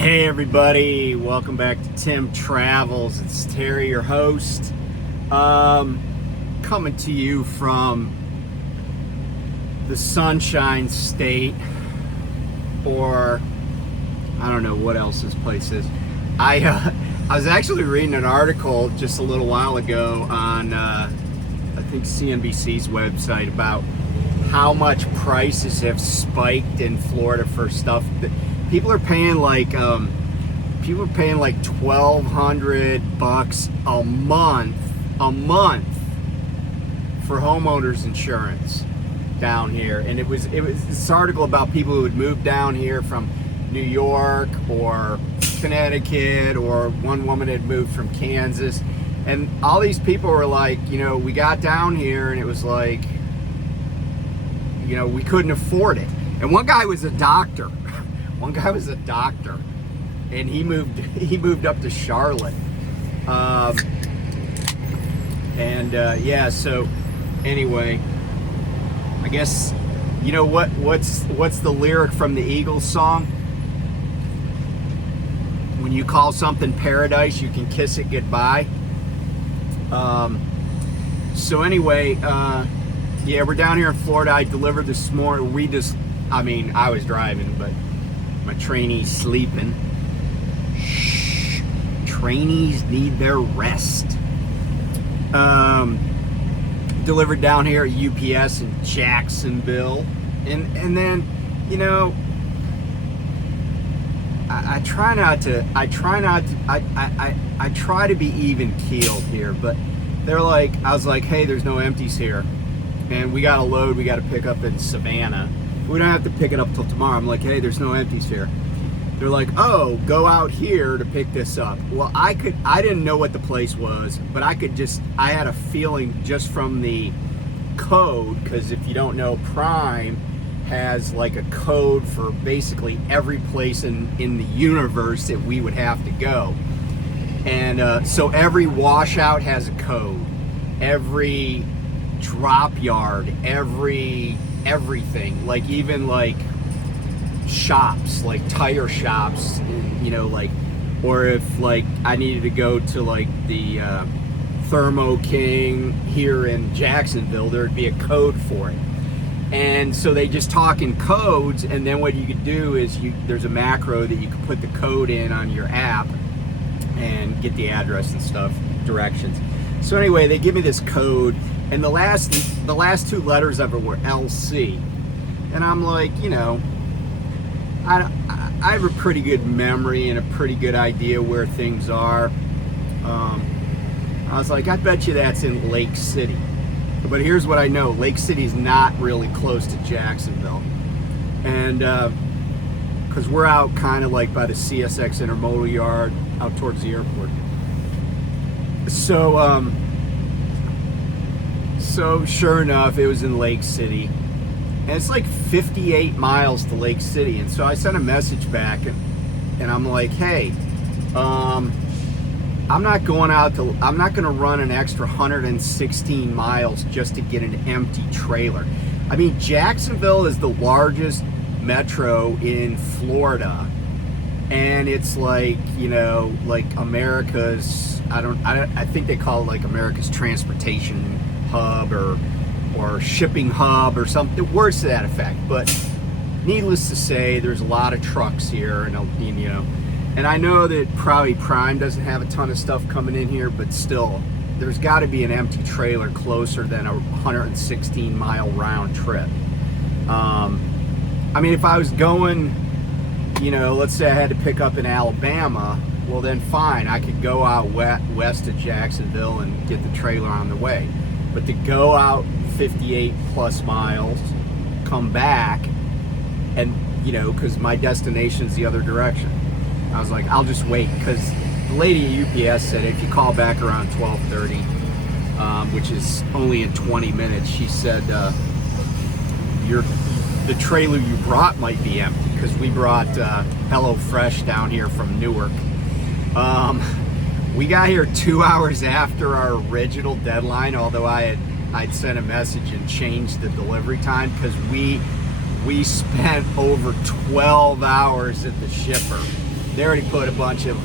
Hey everybody, welcome back to Tim Travels. It's Terry, your host, coming to you from the Sunshine State, or I don't know what else this place is. I was actually reading an article just a little while ago on I think CNBC's website about how much prices have spiked in Florida for stuff that people are paying like $1,200 a month for homeowners insurance down here. And it was this article about people who had moved down here from New York or Connecticut, or one woman had moved from Kansas, and all these people were like, we got down here and it was like, we couldn't afford it. And one guy was a doctor. And he moved up to Charlotte. So anyway, I guess what's the lyric from the Eagles song? When you call something paradise, you can kiss it goodbye. So anyway, we're down here in Florida. I delivered this morning. I was driving, but my trainee's sleeping. Shh. Trainees need their rest. Delivered down here at UPS in Jacksonville. And then, I try to be even keeled here, but I was like, hey, there's no empties here. And we got a load we got to pick up in Savannah. We don't have to pick it up till tomorrow. I'm like, hey, there's no empties here. They're like, oh, go out here to pick this up. Well, I didn't know what the place was, but I had a feeling just from the code, because if you don't know, Prime has like a code for basically every place in the universe that we would have to go. And so every washout has a code. Every drop yard, everything, like even like shops, like tire shops, or if like I needed to go to like the Thermo King here in Jacksonville, there'd be a code for it. And so they just talk in codes, and then what you could do is there's a macro that you can put the code in on your app and get the address and stuff, directions. So anyway, they give me this code, and the last two letters of it were LC. And I'm like, I have a pretty good memory and a pretty good idea where things are. I was like, I bet you that's in Lake City. But here's what I know. Lake City is not really close to Jacksonville. And because we're out kind of like by the CSX Intermodal Yard, out towards the airport. So sure enough, it was in Lake City. And it's like 58 miles to Lake City. And so I sent a message back, and I'm like, hey, I'm not going to run an extra 116 miles just to get an empty trailer. I mean, Jacksonville is the largest metro in Florida, and it's like, like America's, I think they call it like America's transportation hub or shipping hub or something, words to that effect. But needless to say, there's a lot of trucks here, and and I know that probably Prime doesn't have a ton of stuff coming in here, but still, there's got to be an empty trailer closer than a 116 mile round trip. If I was going, let's say I had to pick up in Alabama, well then fine, I could go out west of Jacksonville and get the trailer on the way. But to go out 58 plus miles, come back, and because my destination's the other direction, I was like, I'll just wait, because the lady at UPS said if you call back around 12:30, which is only in 20 minutes, she said the trailer you brought might be empty, because we brought Hello Fresh down here from Newark. We got here 2 hours after our original deadline, although I'd sent a message and changed the delivery time, because we spent over 12 hours at the shipper. they already put a bunch of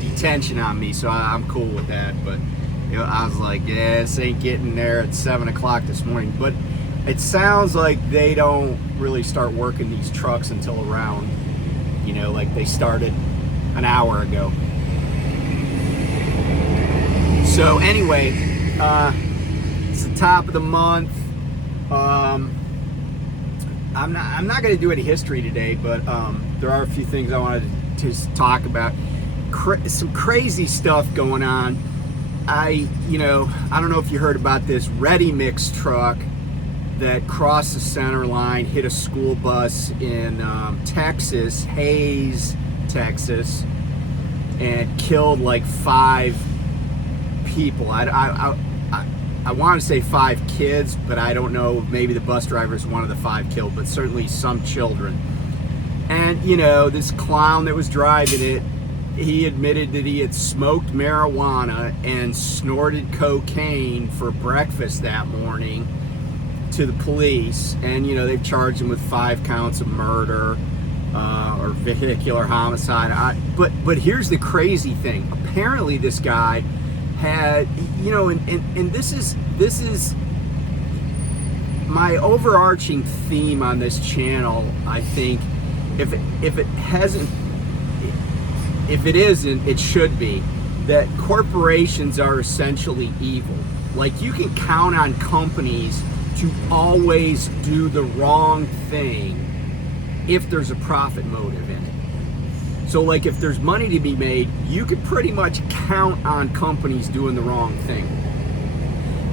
detention on me, so I'm cool with that. But I was like, yeah, this ain't getting there at 7 o'clock this morning. But it sounds like they don't really start working these trucks until around, like they started an hour ago. So anyway, it's the top of the month. I'm not going to do any history today, but there are a few things I wanted to talk about. Some crazy stuff going on. I don't know if you heard about this ready mix truck that crossed the center line, hit a school bus in Texas, Hayes, Texas, and killed like 5 people. I want to say 5 kids, but I don't know. Maybe the bus driver is one of the 5 killed, but certainly some children. And this clown that was driving it, he admitted that he had smoked marijuana and snorted cocaine for breakfast that morning to the police. And they've charged him with 5 counts of murder or vehicular homicide. But here's the crazy thing. Apparently this guy had, and this is my overarching theme on this channel. I think if it isn't, it should be, that corporations are essentially evil. Like, you can count on companies to always do the wrong thing if there's a profit motive in it. So like, if there's money to be made, you could pretty much count on companies doing the wrong thing.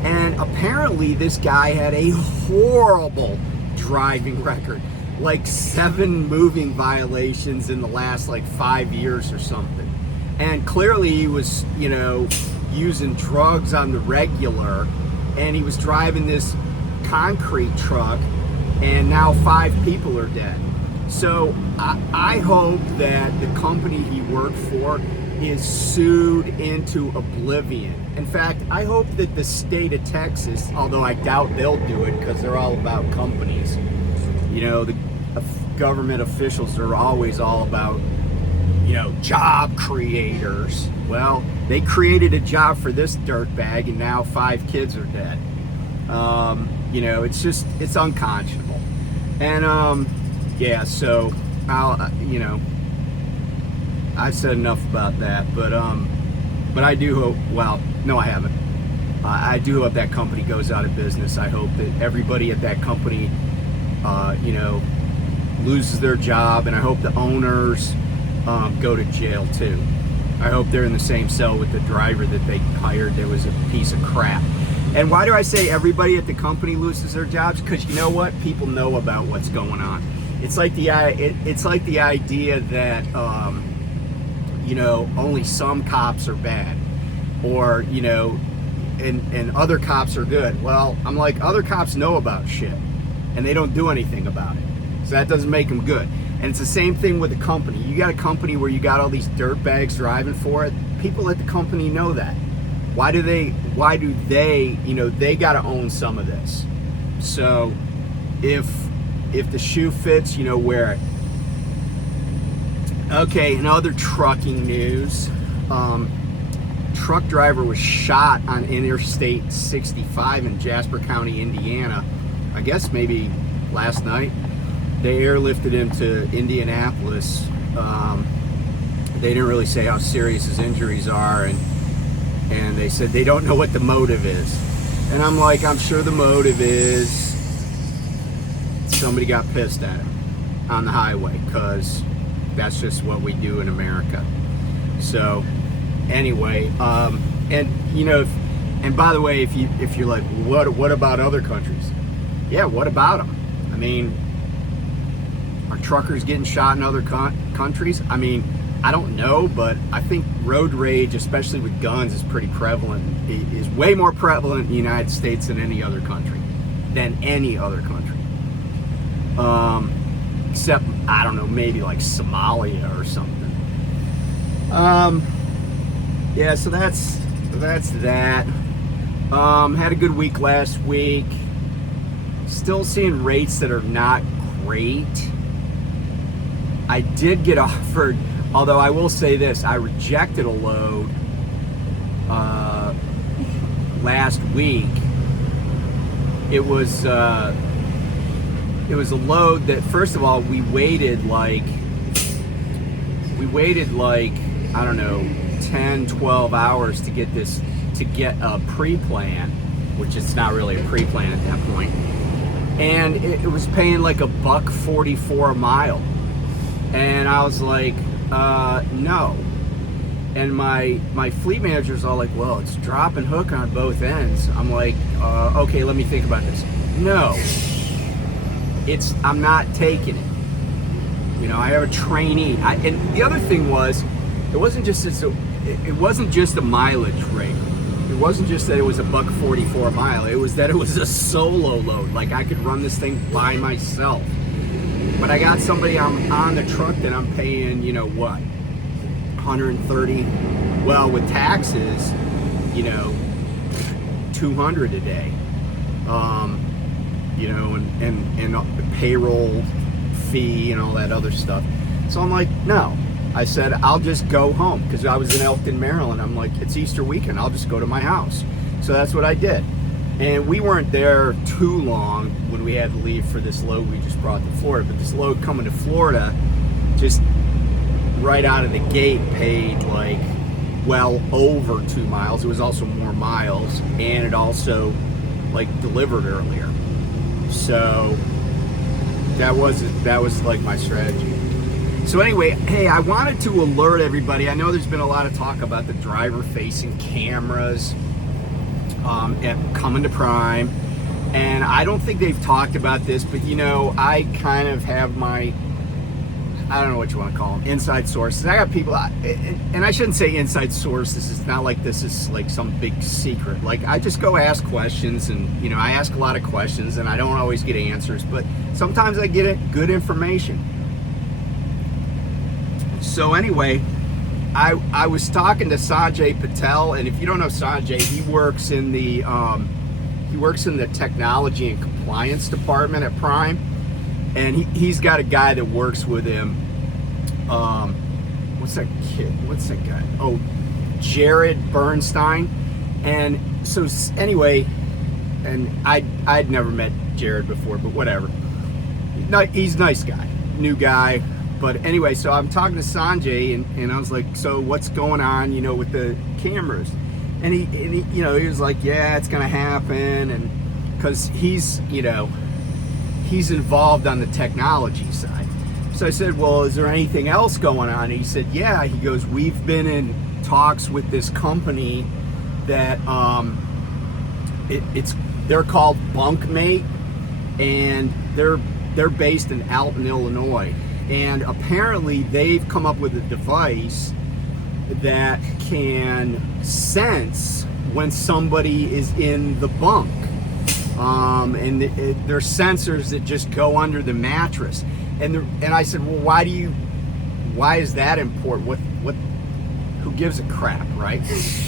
And apparently this guy had a horrible driving record, like 7 moving violations in the last like 5 years or something. And clearly he was, using drugs on the regular, and he was driving this concrete truck, and now 5 people are dead. So I hope that the company he worked for is sued into oblivion. In fact, I hope that the state of Texas, although I doubt they'll do it because they're all about companies. The government officials are always all about, job creators. Well, they created a job for this dirtbag, and now 5 kids are dead. It's unconscionable. And yeah, so I've said enough about that, but I do hope, well, no, I haven't. I do hope that company goes out of business. I hope that everybody at that company, loses their job, and I hope the owners go to jail too. I hope they're in the same cell with the driver that they hired that was a piece of crap. And why do I say everybody at the company loses their jobs? Because you know what? People know about what's going on. It's like the idea that only some cops are bad, or and other cops are good. Well, I'm like, other cops know about shit, and they don't do anything about it. So that doesn't make them good. And it's the same thing with the company. You got a company where you got all these dirtbags driving for it. People at the company know that. Why do they, they got to own some of this. So if the shoe fits, wear it. Okay, in other trucking news, truck driver was shot on Interstate 65 in Jasper County, Indiana. I guess maybe last night. They airlifted him to Indianapolis. They didn't really say how serious his injuries are, and they said they don't know what the motive is. And I'm like, I'm sure the motive is somebody got pissed at him on the highway, because that's just what we do in America. So anyway, and by the way, if you're like, what about other countries? Yeah, what about them? I mean, are truckers getting shot in other countries? I mean, I don't know, but I think road rage, especially with guns, is pretty prevalent. It is way more prevalent in the United States than any other country. Except, I don't know, maybe like Somalia or something. Yeah, so that's that. Had a good week last week. Still seeing rates that are not great. I did get offered, although I will say this, I rejected a load last week. It was a load that, first of all, we waited like, I don't know, 10, 12 hours to get a pre-plan, which it's not really a pre-plan at that point. And it was paying like $1.44 a mile. And I was like, no. And my fleet manager's all like, well, it's drop and hook on both ends. I'm like, okay, let me think about this. No, I'm not taking it. You know, I have a trainee. And the other thing was, it wasn't just a mileage rate. It wasn't just that it was $1.44 a mile. It was that it was a solo load. Like, I could run this thing by myself. But I got somebody on the truck that I'm paying, you know what, 130. Well, with taxes, you know, 200 a day. You know, and payroll fee and all that other stuff. So I'm like, no. I said, I'll just go home, because I was in Elkton, Maryland. I'm like, it's Easter weekend. I'll just go to my house. So that's what I did. And we weren't there too long when we had to leave for this load we just brought to Florida. But this load coming to Florida, just right out of the gate, paid like well over 2 miles. It was also more miles, and it also like delivered earlier. So that was like my strategy. So anyway, hey, I wanted to alert everybody. I know there's been a lot of talk about the driver-facing cameras coming to Prime, and I don't think they've talked about this, but you know, I kind of have my, I don't know what you want to call them, inside sources. I got people, and I shouldn't say inside sources. It's not like this is like some big secret. Like, I just go ask questions, and you know, I ask a lot of questions, and I don't always get answers, but sometimes I get good information. So anyway, I was talking to Sanjay Patel, and if you don't know Sanjay, he works in the technology and compliance department at Prime, and he's got a guy that works with him. What's that guy? Oh, Jared Bernstein. And so anyway, and I'd never met Jared before, but whatever. He's a nice guy, new guy. But anyway, so I'm talking to Sanjay, and I was like, so what's going on, you know, with the cameras? And he you know, he was like, yeah, it's gonna happen, and because he's, you know, he's involved on the technology side. So I said, well, is there anything else going on? And he said, yeah. He goes, we've been in talks with this company that they're called Bunkmate, and they're based in Alton, Illinois. And apparently they've come up with a device that can sense when somebody is in the bunk. And they're sensors that just go under the mattress. And I said, well, why is that important? Who gives a crap, right?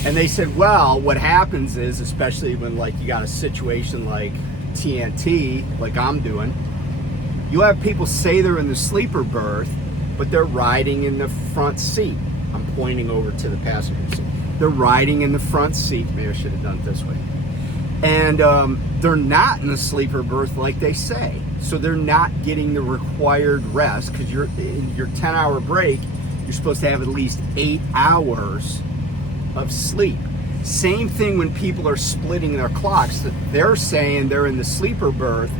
And they said, well, what happens is, especially when like you got a situation like TNT, like I'm doing, you have people say they're in the sleeper berth, but they're riding in the front seat. I'm pointing over to the passenger seat. They're riding in the front seat. Maybe I should have done it this way. And they're not in the sleeper berth like they say. So they're not getting the required rest, because your 10-hour break, you're supposed to have at least 8 hours of sleep. Same thing when people are splitting their clocks, that they're saying they're in the sleeper berth,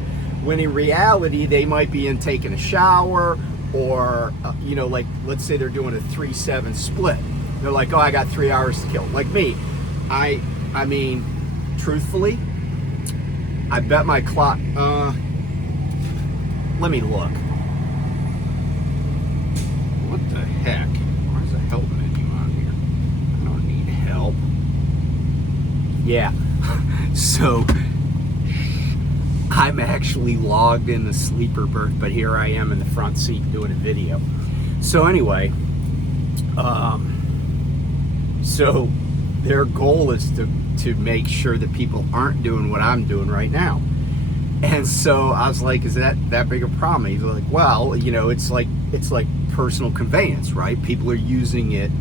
when in reality they might be in taking a shower, or you know, like let's say they're doing a 3/7 split. They're like, oh, I got 3 hours to kill. Like me, I mean, truthfully, I bet my clock. Let me look. What the heck? Where's the help menu on here? I don't need help. Yeah. So I'm actually logged in the sleeper berth, but here I am in the front seat doing a video. So anyway, so their goal is to make sure that people aren't doing what I'm doing right now. And so I was like, is that big a problem? He's like, well, you know, it's like personal conveyance, right? People are using it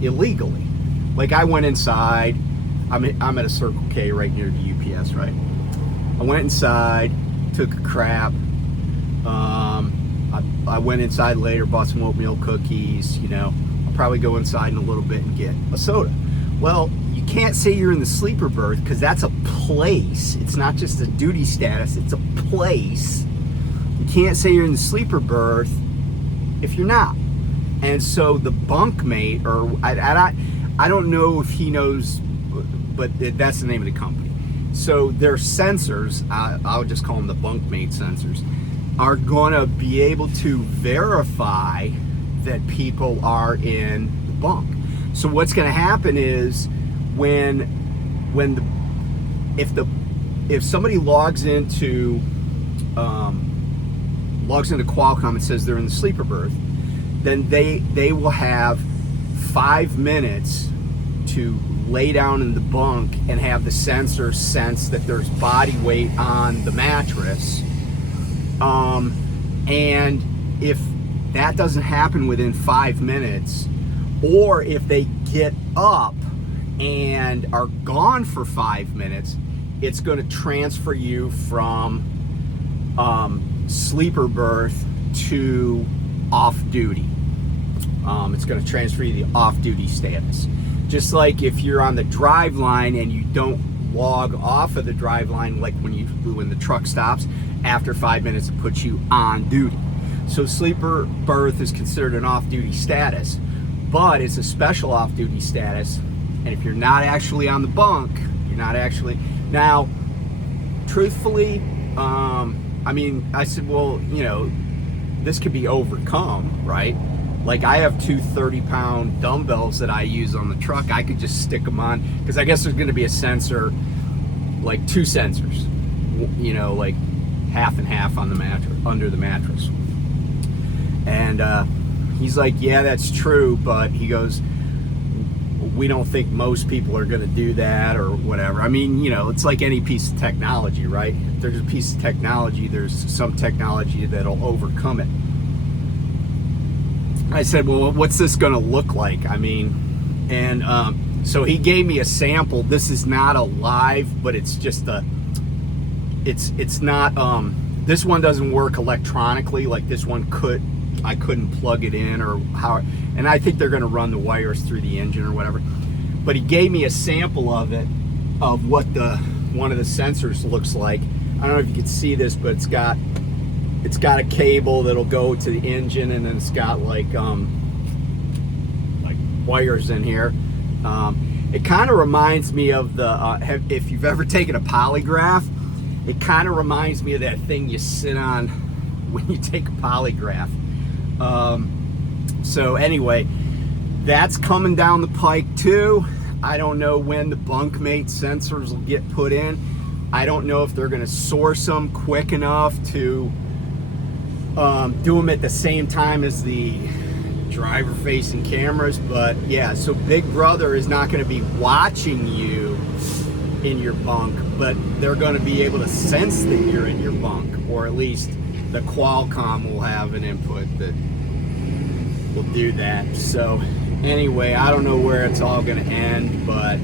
illegally. Like I went inside, I'm at a Circle K right near the UPS, right? I went inside, took a crap. I went inside later, bought some oatmeal cookies, you know. I'll probably go inside in a little bit and get a soda. Well, you can't say you're in the sleeper berth because that's a place. It's not just a duty status, it's a place. You can't say you're in the sleeper berth if you're not. And so the bunkmate, or I don't know if he knows, but that's the name of the company. So their sensors, I'll just call them the bunkmate sensors, are gonna be able to verify that people are in the bunk. So what's gonna happen is if somebody logs into Qualcomm and says they're in the sleeper berth, then they will have 5 minutes to lay down in the bunk and have the sensor sense that there's body weight on the mattress. And if that doesn't happen within 5 minutes, or if they get up and are gone for 5 minutes, it's going to transfer you from sleeper berth to off duty. It's going to transfer you the off duty status. Just like if you're on the drive line and you don't log off of the drive line, like when the truck stops, after 5 minutes it puts you on duty. So sleeper berth is considered an off duty status, but it's a special off duty status. And if you're not actually on the bunk, you're not actually. Now, truthfully, I mean, I said, well, you know, this could be overcome, right? Like I have two 30-pound dumbbells that I use on the truck. I could just stick them on, because I guess there's going to be a sensor, like 2 sensors, you know, like half and half on the mattress, under the mattress. And he's like, yeah, that's true, but he goes, we don't think most people are going to do that or whatever. I mean, you know, it's like any piece of technology, right? If there's a piece of technology, there's some technology that'll overcome it. I said, well, what's this going to look like? I mean, and so he gave me a sample. This is not a live, but it's just it's not, this one doesn't work electronically like this one could. I couldn't plug it in or how, and I think they're going to run the wires through the engine or whatever. But he gave me a sample of it, of what one of the sensors looks like. I don't know if you can see this, but it's got a cable that'll go to the engine, and then it's got like wires in here. It kind of reminds me of if you've ever taken a polygraph, it kind of reminds me of that thing you sit on when you take a polygraph. So anyway, that's coming down the pike too. I don't know when the bunkmate sensors will get put in. I don't know if they're going to source them quick enough to do them at the same time as the driver facing cameras. But yeah, so Big Brother is not going to be watching you in your bunk, but they're going to be able to sense that you're in your bunk, or at least the Qualcomm will have an input that will do that. So anyway, I don't know where it's all going to end, but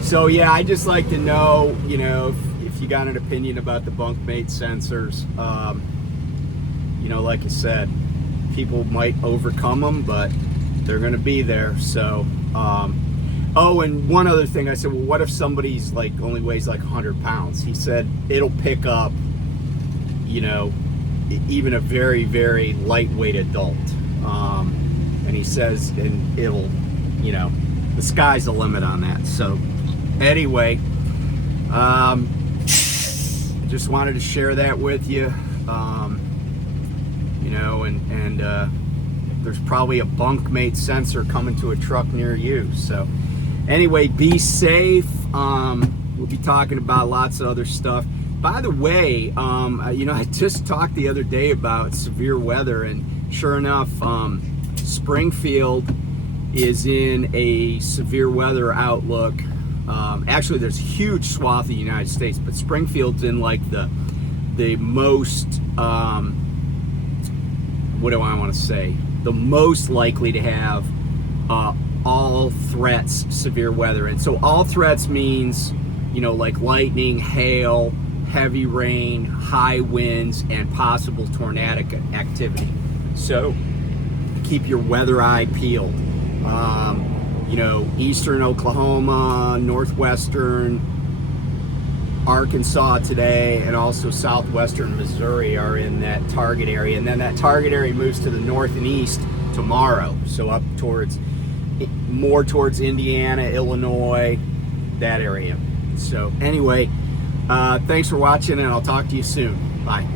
so yeah, I just like to know, you know, if you got an opinion about the bunkmate sensors. You know, like I said, people might overcome them, but they're going to be there. So oh, and one other thing, I said, well, what if somebody's like only weighs like 100 pounds? He said it'll pick up, you know, even a very, very lightweight adult. And he says, and it'll, you know, the sky's the limit on that. So anyway, just wanted to share that with you. You know, and there's probably a bunkmate sensor coming to a truck near you. So anyway, be safe. We'll be talking about lots of other stuff. By the way, you know, I just talked the other day about severe weather, and sure enough, Springfield is in a severe weather outlook Actually, there's a huge swath of the United States, but Springfield's in like the most, what do I want to say? The most likely to have all threats severe weather. And so all threats means, you know, like lightning, hail, heavy rain, high winds, and possible tornadic activity. So keep your weather eye peeled. You know, eastern Oklahoma, northwestern Arkansas today, and also southwestern Missouri are in that target area. And then that target area moves to the north and east tomorrow. So up towards, more towards Indiana, Illinois, that area. So anyway, thanks for watching, and I'll talk to you soon. Bye.